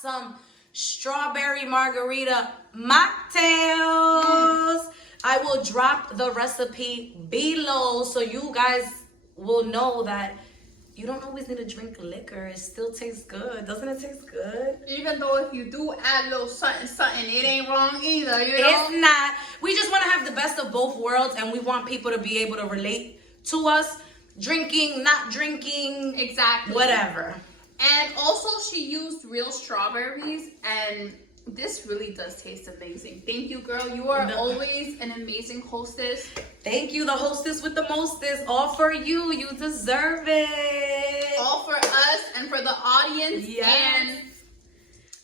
some strawberry margarita mocktails. I will drop the recipe below so you guys will know that you don't always need to drink liquor. It still tastes good. Doesn't it taste good? Even though if you do add a little something, it ain't wrong either, you know? It's not. We just want to have the best of both worlds, and we want people to be able to relate to us. Drinking, not drinking. Exactly. Whatever. And also she used real strawberries, and this really does taste amazing. Thank you, girl. You are always an amazing hostess. Thank you, the hostess with the mostest. All for you. You deserve it. All for us and for the audience. Yes. And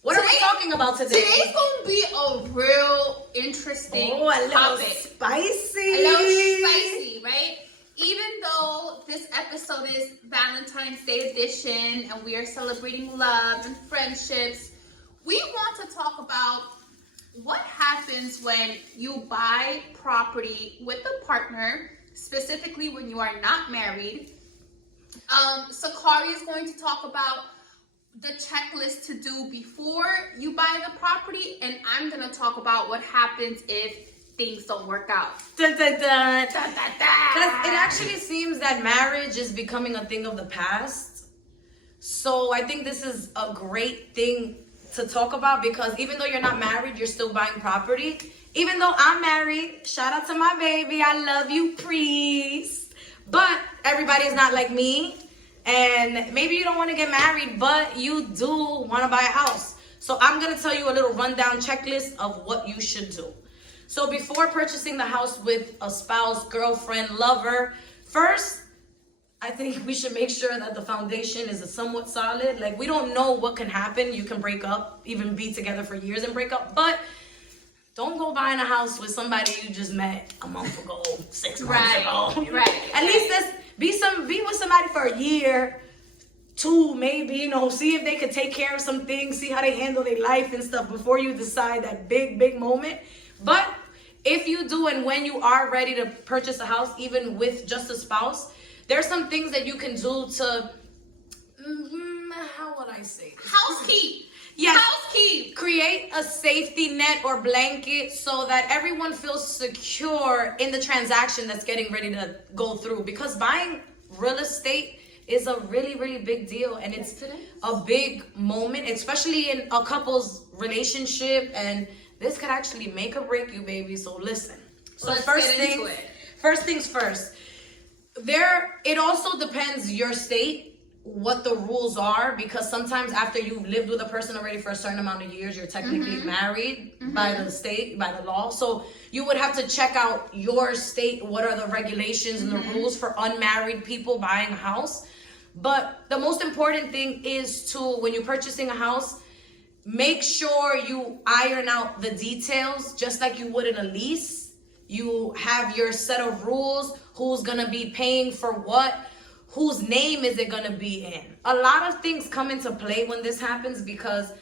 what are we talking about today? Today's going to be a real interesting topic. Spicy. A little spicy, right? Even though this episode is Valentine's Day edition and we are celebrating love and friendships, we want to talk about what happens when you buy property with a partner, specifically when you are not married. Sakari is going to talk about the checklist to do before you buy the property, and I'm going to talk about what happens if things don't work out. Dun, dun, dun. Dun, dun, dun. It actually seems that marriage is becoming a thing of the past. So I think this is a great thing to talk about, because even though you're not married, you're still buying property. Even though I'm married, shout out to my baby, I love you, priest. But everybody's not like me, and maybe you don't want to get married, but you do want to buy a house. So I'm going to tell you a little rundown checklist of what you should do. So before purchasing the house with a spouse, girlfriend, lover, first, I think we should make sure that the foundation is somewhat solid. Like, we don't know what can happen. You can break up, even be together for years and break up. But don't go buying a house with somebody you just met a month ago, 6 months ago. Right. At least be with somebody for a year, 2 maybe, see if they could take care of some things, see how they handle their life and stuff before you decide that big moment. But if you do, and when you are ready to purchase a house, even with just a spouse, there's some things that you can do to, how would I say this? Housekeep. Yes. Housekeep. Create a safety net or blanket so that everyone feels secure in the transaction that's getting ready to go through. Because buying real estate is a really big deal, and it's a big moment, especially in a couple's relationship, and this could actually make or break you, baby. So listen. So first things first. It also depends your state, what the rules are, because sometimes after you've lived with a person already for a certain amount of years, you're technically married by the state, by the law. So you would have to check out your state. What are the regulations and the rules for unmarried people buying a house? But the most important thing is when you're purchasing a house, make sure you iron out the details just like you would in a lease. You have your set of rules, who's going to be paying for what, whose name is it going to be in. A lot of things come into play when this happens, because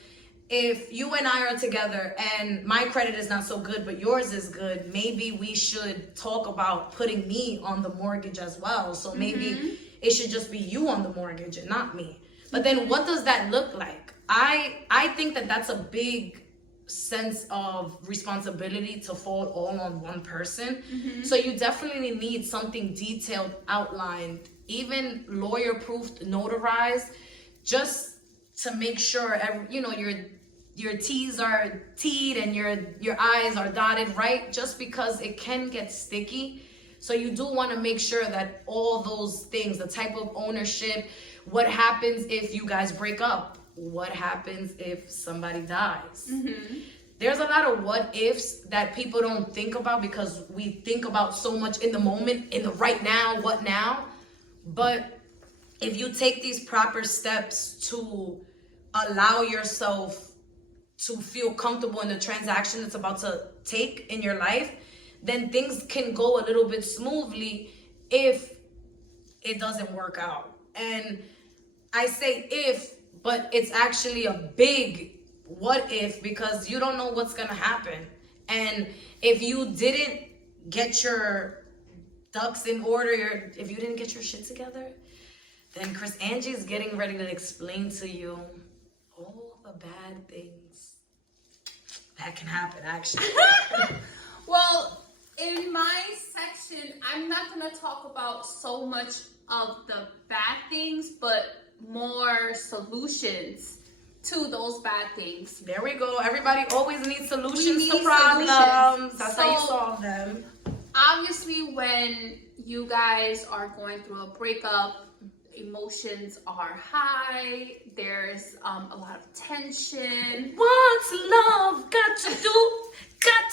if you and I are together and my credit is not so good, but yours is good, maybe we should talk about putting me on the mortgage as well. So maybe it should just be you on the mortgage and not me. But then what does that look like? I think that that's a big sense of responsibility to fall all on one person. So you definitely need something detailed, outlined, even lawyer-proofed, notarized, just to make sure your T's are T'd and your I's are dotted, right? Just because it can get sticky. So you do want to make sure that all those things, the type of ownership, what happens if you guys break up, what happens if somebody dies. There's a lot of what ifs that people don't think about, because we think about so much in the moment, in the right now, what now. But if you take these proper steps to allow yourself to feel comfortable in the transaction that's about to take in your life, then things can go a little bit smoothly if it doesn't work out. And I say if, but it's actually a big what if, because you don't know what's going to happen. And if you didn't get your ducks in order, if you didn't get your shit together, then Chris Angie's getting ready to explain to you all the bad things that can happen, actually. Well, in my section, I'm not going to talk about so much of the bad things, but more solutions to those bad things. There we go. Everybody always needs solutions We to need problems. solutions. That's how you solve them. Obviously, when you guys are going through a breakup, emotions are high. There's a lot of tension. What's love got to do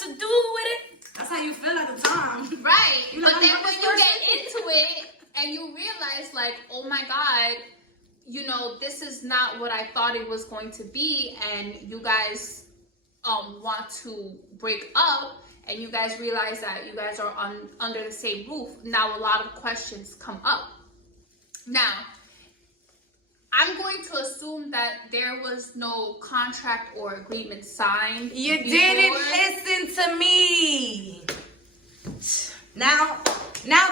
with it? That's how you feel at the time. Right. You But know, then I'm when this you person. get into it and you realize, like, oh my God, you know, this is not what I thought it was going to be, and you guys want to break up, and you guys realize that you guys are under the same roof, now a lot of questions come up. Now, I'm going to assume that there was no contract or agreement signed. You before. didn't listen to me. Now,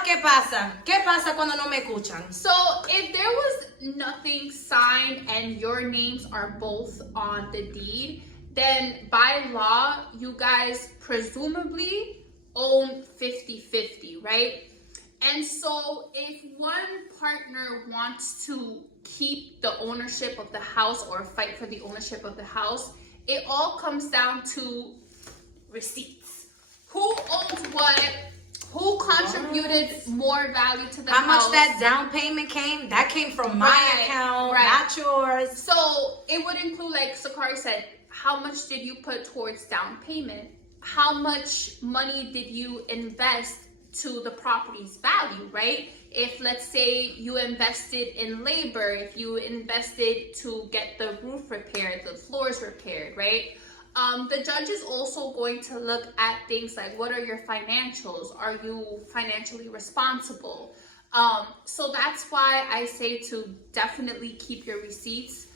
¿qué pasa? ¿Qué pasa cuando no me escuchan? So if there was nothing signed and your names are both on the deed, then by law, you guys presumably own 50-50, right? And so if one partner wants to keep the ownership of the house or fight for the ownership of the house, it all comes down to receipts. Who owns what? Who contributed more value to the house? How much that down payment came? That came from my account, not yours. So it would include, like Sakari said, how much did you put towards down payment? How much money did you invest to the property's value, right? If, let's say, you invested in labor, if you invested to get the roof repaired, the floors repaired, right? The judge is also going to look at things like, what are your financials? Are you financially responsible? So that's why I say to definitely keep your receipts.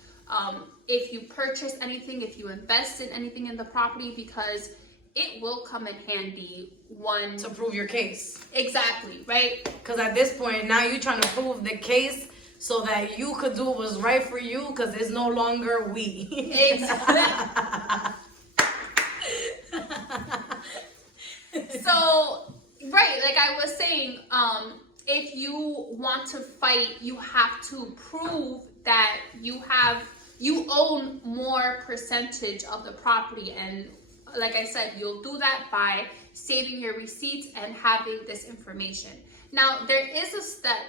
If you purchase anything, if you invest in anything in the property, because it will come in handy To prove your case. Exactly, right? Because at this point, now you're trying to prove the case so that you could do what was right for you, because it's no longer we. Exactly. So, right, like I was saying, if you want to fight, you have to prove that you own more percentage of the property. And like I said, you'll do that by saving your receipts and having this information. Now, there is a step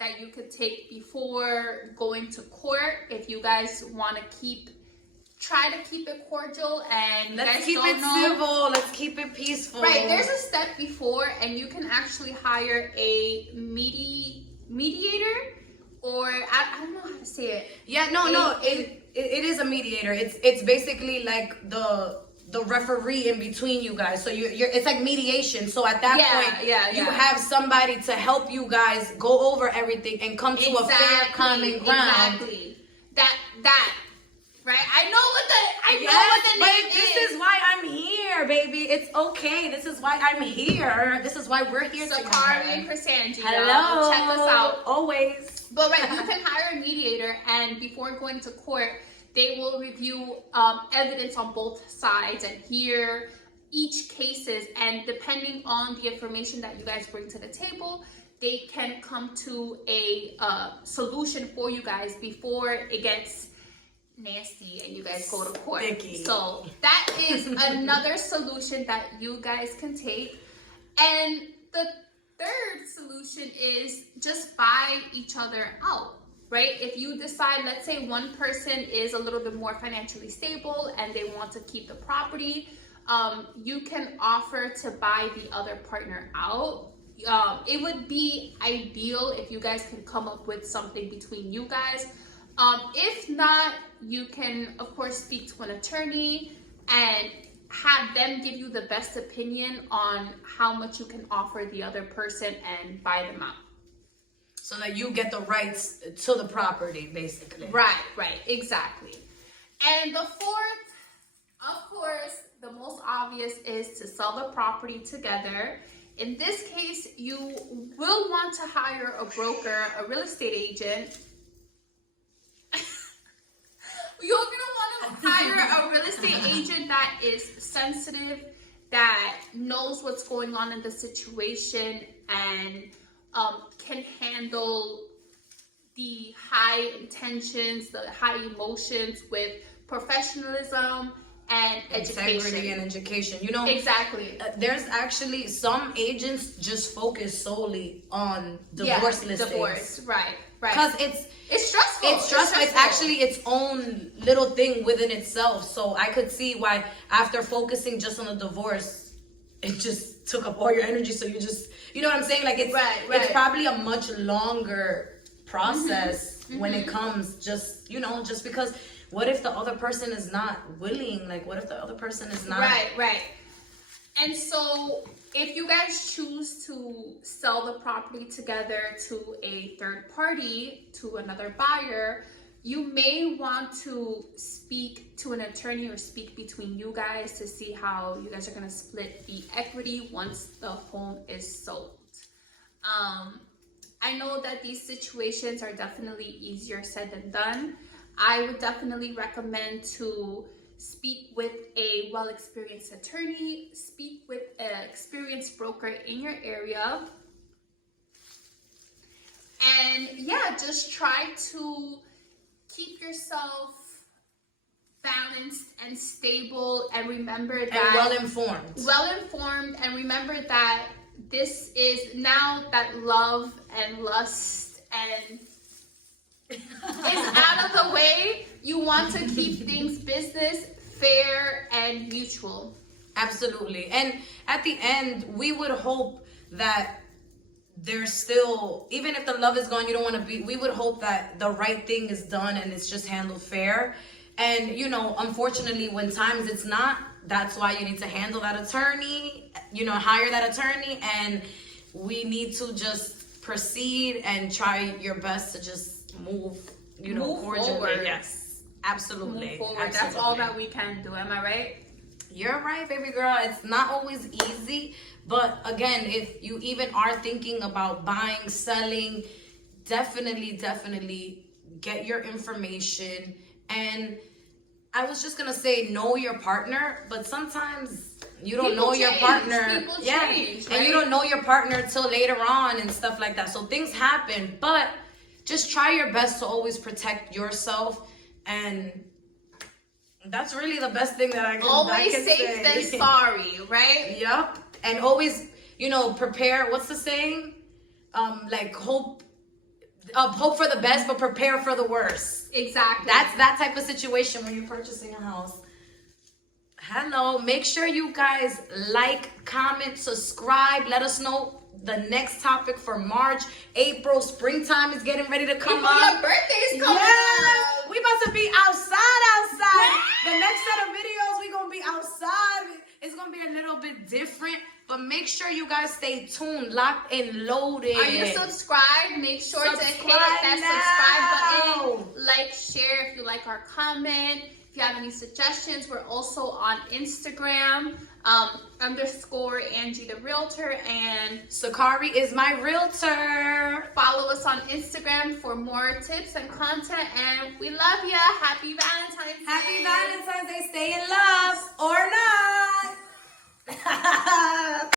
that you could take before going to court if you guys want to try to keep it cordial and Let's keep it civil. Let's keep it peaceful. Right, there's a step before, and you can actually hire a mediator, or I don't know how to say it. Yeah, no, it is a mediator. It's basically like the referee in between you guys. So you're it's like mediation. So at that point, you have somebody to help you guys go over everything and come to a fair common ground. Exactly. That. Right? I know what the name is. This is why I'm here, baby. It's okay. This is why I'm here. This is why we're here together. Sakari and Chrisanji. Hello. Check us out. Always. But right, you can hire a mediator, and before going to court, they will review evidence on both sides and hear each cases. And depending on the information that you guys bring to the table, they can come to a solution for you guys before it gets nasty and you guys go to court. Sticky. So that is another solution that you guys can take. And the third solution is just buy each other out, right? If you decide, let's say one person is a little bit more financially stable and they want to keep the property, you can offer to buy the other partner out. It would be ideal if you guys can come up with something between you guys. If not, you can, of course, speak to an attorney and have them give you the best opinion on how much you can offer the other person and buy them out. So that you get the rights to the property, basically. Right, exactly. And the fourth, of course, the most obvious is to sell the property together. In this case, you will want to hire a broker, a real estate agent. You're gonna want to a real estate agent that is sensitive, that knows what's going on in the situation, and can handle the high intentions, the high emotions with professionalism and integrity education. and education. You know, Exactly. There's actually some agents just focus solely on divorce listings. Divorce, right. Because it's stressful. It's stressful. It's actually its own little thing within itself. So I could see why after focusing just on the divorce, it just took up all your energy. So you just, you know what I'm saying? Like it's it's probably a much longer process when it comes just, you know, just because what if the other person is not willing? Like what if the other person is not? Right. And so if you guys choose to sell the property together to a third party, to another buyer, you may want to speak to an attorney or speak between you guys to see how you guys are going to split the equity once the home is sold. I know that these situations are definitely easier said than done. I would definitely recommend to speak with a well-experienced attorney, speak with an experienced broker in your area, and yeah, just try to keep yourself balanced and stable, and remember that well-informed, and remember that this is now that love and lust and is out of the way. You want to keep things business, fair, and mutual. Absolutely. And at the end, we would hope that there's still, even if the love is gone, you don't want to be, we would hope that the right thing is done and it's just handled fair. And, you know, unfortunately, when times it's not, that's why you need to handle that attorney, you know, hire that attorney, and we need to just proceed and try your best to just move, you know, cordially. Yes, absolutely. Move forward. Absolutely. That's all that we can do. Am I right? You're right, baby girl. It's not always easy, but again, if you even are thinking about buying, selling, definitely get your information. And I was just gonna say, know your partner, but sometimes you don't know your partner. People change, right? And you don't know your partner till later on and stuff like that. So things happen, but just try your best to always protect yourself, and that's really the best thing that I can always say. Safe than sorry, right? Yep. And always, you know, prepare. What's the saying? Like hope for the best, but prepare for the worst. Exactly. That's that type of situation when you're purchasing a house. Hello. Make sure you guys like, comment, subscribe. Let us know the next topic for March, April. Springtime is getting ready to come up. Your birthday's coming up. We about to be outside. The next set of videos, we gonna be outside. It's gonna be a little bit different, but make sure you guys stay tuned, locked and loaded. Are you subscribed? Make sure to hit that subscribe button. Like, share if you like our comment. If you have any suggestions, we're also on Instagram, _ Angie the Realtor, and Sakari is my realtor. Follow us on Instagram for more tips and content, and we love ya. Happy Valentine's Day. Happy Valentine's Day. Stay in love.